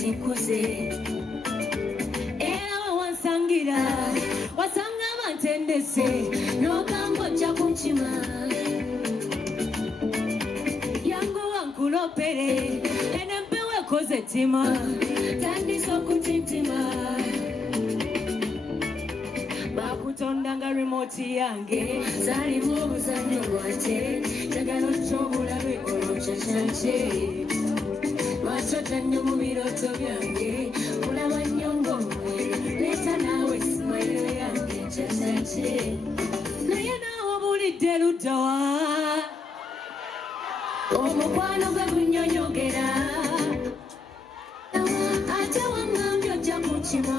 kati kuze era wansangira wasanga bantendese n'ogamba ojja kunkima yangu wankulopere enempewo ekoze ettima tandisa okutintima bakutonda nga remote yange zalimu obuzannyo bwate njagala okyobulabe olwokyakyanke lwakyo nnyo mu birooto byange kulaba nnyo ng'omwe leeta naawe simayiro yange kyakyanke naye naawe obulidde luddawa omukwano gwe gunnyonyogera ate waŋŋambye ojja kukima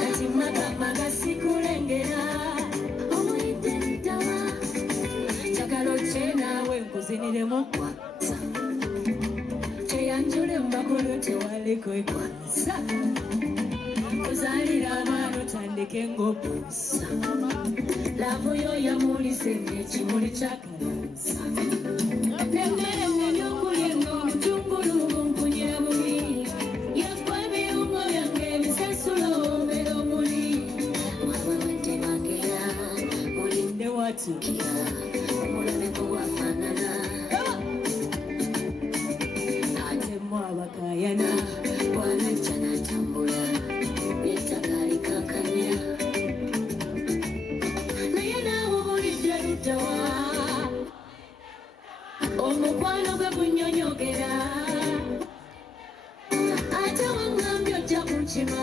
kati magamaga sikulengera obulidde luddawa njagala okye naawe nkuziniremu kwasa kyeyanjule mbakolo tewaliko ekwasa kuzaalira abaana otandike ng'obuusa laavu yo yamulise ng'ekimuli kyakalansa nemmere nenyokulya ng'omutungulu bunkunyira bubi yakwa ebirungo byange ebisasula obeera omuli waba bantemagera mulinde watukira omulabeko bwafaanana atemu abakayana bwanajja n'atambula yeetagaali kankanya naye naawe obulidde luddawa omukwano gwe gunnyonyogera ate waŋŋambye ojja kunkima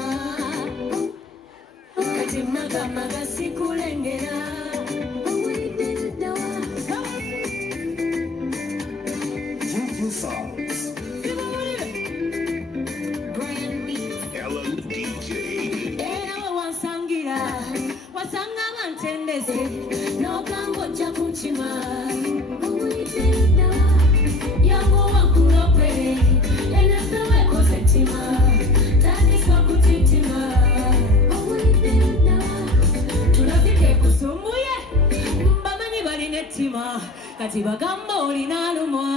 kati magamaga sikulengera obulidde luddawa era we wansangira wasanga bantendese n'ogamba ojja kunkima obulidde luddawa yangu wankulopere enempewo ekoze ettima tandisa okutintima obulidde luddawa tulabike ekusumbuye bamanyi balina ettima kati bagamba olina alumwa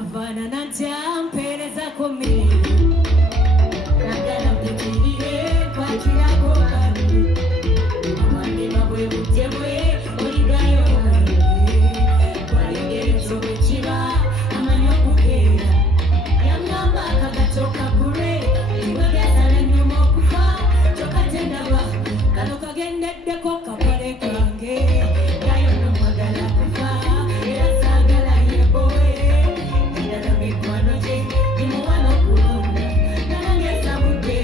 afaanana ntya mpeerezako mmere nagala mpikirire kwakirako kalulu amandima bwe bujje bwe oligayo walengerezo bwe kiba amanyi okukeera yangamba akagato kagule iwegezala nnyuma okufa kyokka tendaba kano kagendeddeko kapale kange gayo nomwagala kufa era saagala yebowe ndala mikwano gye gimuwala okulonda nalange sabudde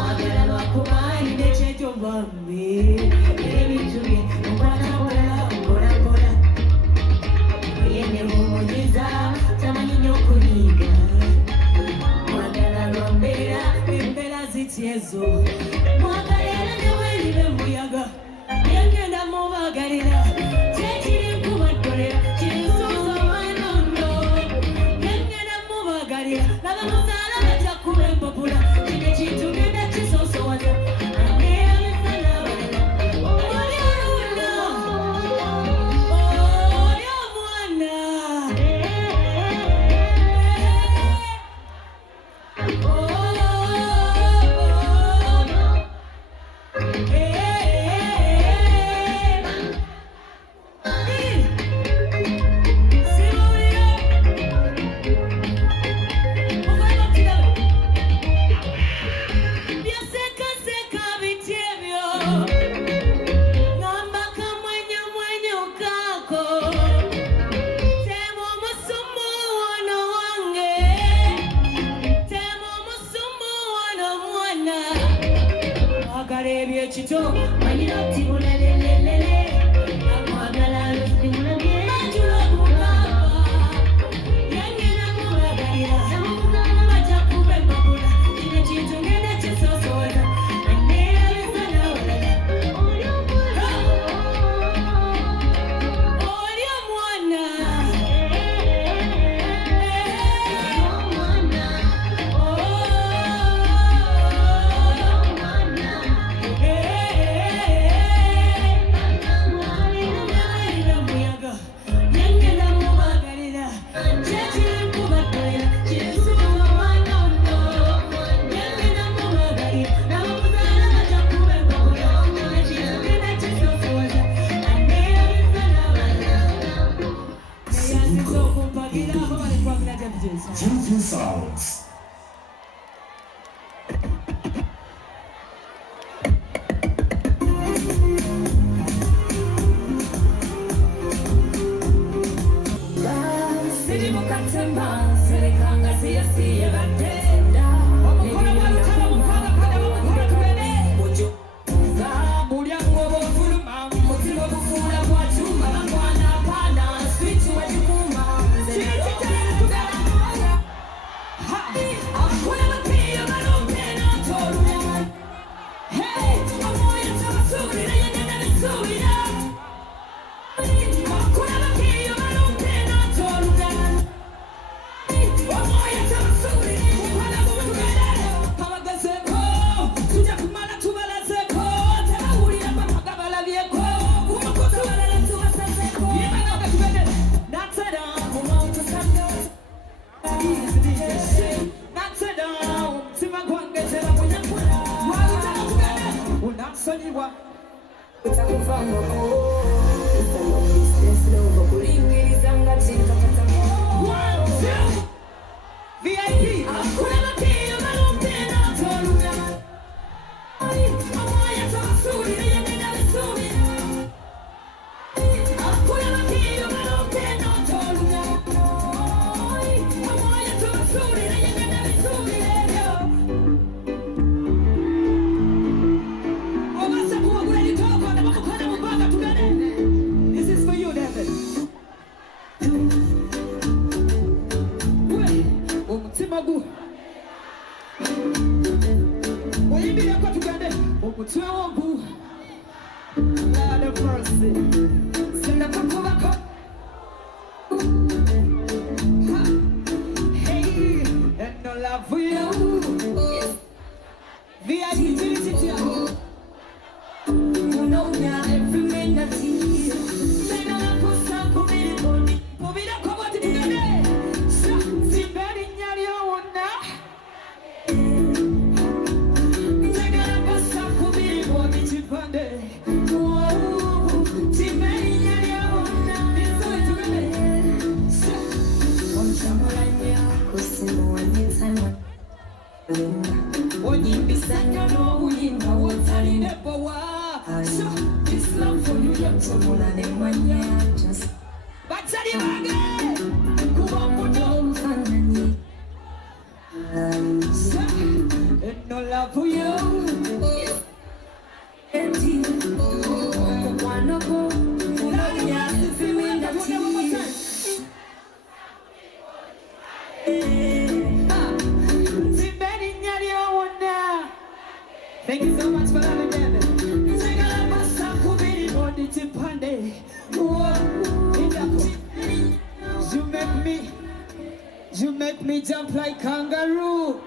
wagala lwakubaali nekyejo bambi ebintu bye okwatakola mpolampola yene mumugiza tamanyi nnyo okuyiga mwagala lwa mbeera embeera zityezo mwagala era ne bweribe mbuyaga yengenda mubagalira kyekiri nkubaddolera kinsuuza omwenondo yengenda mubagalira laba muzaala bajja kuba empapula kino kintu genda kisoosowaza oli olunda oli omwana byasekaseka bityebyo ngamba kamwenyomwenyo kako tema omusumu wano wange tema omusumu wano mwana mwagala ebyekito manyira oti bulalelelele akwagala lusimulabye ajula okugamba yengena mubagalira bajja kuba empapula kino kintu ngenda kisoosowaza Juju Sounds. Thank you so much for having me. You make me jump like kangaroo.